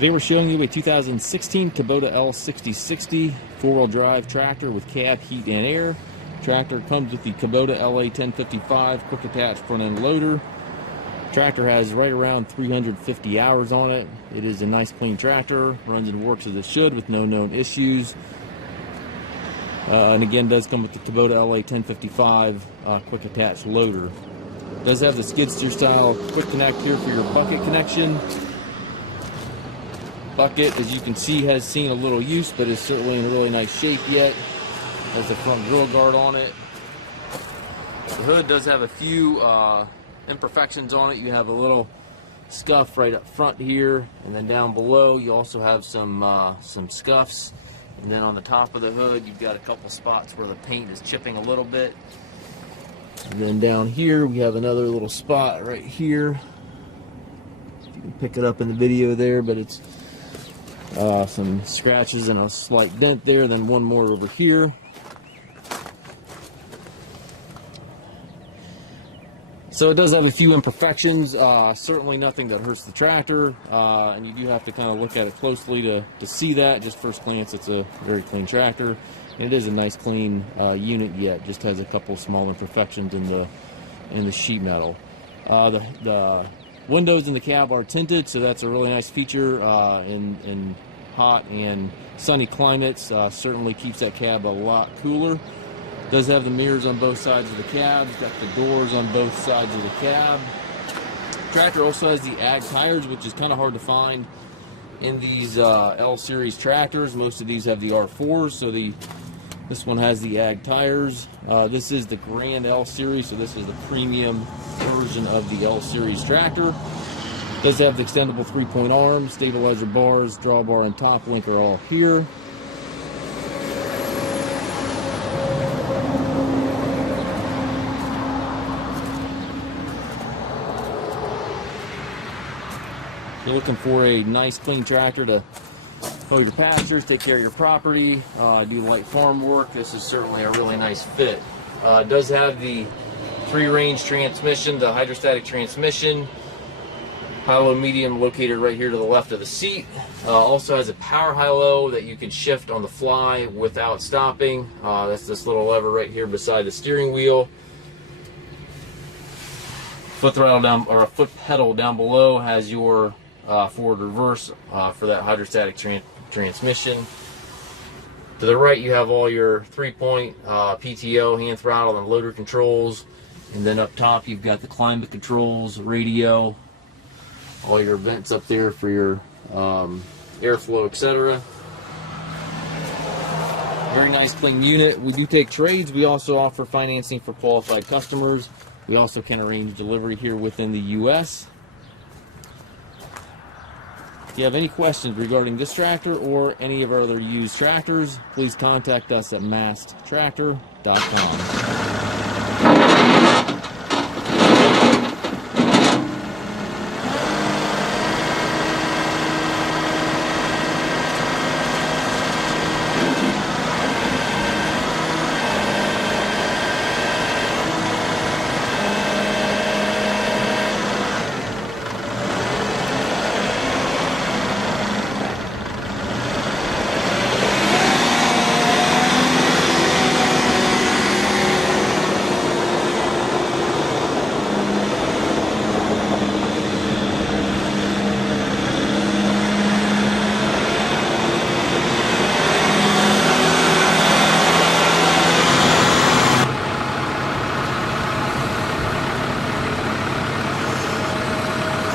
Today we're showing you a 2016 Kubota L6060 four-wheel drive tractor with cab, heat, and air. Tractor comes with the Kubota LA1055 quick attach front end loader. Tractor has right around 350 hours on it. It is a nice clean tractor, runs and works as it should with no known issues. And again, does come with the Kubota LA1055 quick attach loader. Does have the skid steer style quick connect here for your bucket connection. Bucket, as you can see, has seen a little use, but is certainly in really nice shape yet. Has the front grill guard on it. The hood does have a few imperfections on it. You have a little scuff right up front here, and then down below you also have some scuffs. And then on the top of the hood, you've got a couple spots where the paint is chipping a little bit. And then down here, we have another little spot right here. You can pick it up in the video there, but it's some scratches and a slight dent there, then one more over here. So it does have a few imperfections, certainly nothing that hurts the tractor, and you do have to kind of look at it closely to see that. Just first glance, it's a very clean tractor, and it is a nice clean unit yet. Just has a couple small imperfections in the sheet metal. The windows in the cab are tinted, so that's a really nice feature in hot and sunny climates. Certainly keeps that cab a lot cooler. Does have the mirrors on both sides of the cab. Got the doors on both sides of the cab. Tractor also has the ag tires, which is kind of hard to find in these L series tractors. Most of these have the R4s, so this one has the ag tires. This is the Grand L series, so this is the premium version of the L series tractor. Does have the extendable 3-point arm, stabilizer bars, drawbar, and top link are all here. You're looking for a nice clean tractor to hoe your pastures, take care of your property, do light farm work. This is certainly a really nice fit. It does have the 3-range transmission, the hydrostatic transmission, high-low medium located right here to the left of the seat. Also has a power high-low that you can shift on the fly without stopping. That's this little lever right here beside the steering wheel. Foot throttle down, or a foot pedal down below has your forward reverse for that hydrostatic transmission. To the right, you have all your 3-point PTO, hand throttle, and loader controls. And then up top, you've got the climate controls, radio, all your vents up there for your airflow, etc. Very nice clean unit. We do take trades. We also offer financing for qualified customers. We also can arrange delivery here within the U.S. If you have any questions regarding this tractor or any of our other used tractors, please contact us at maskedtractor.com.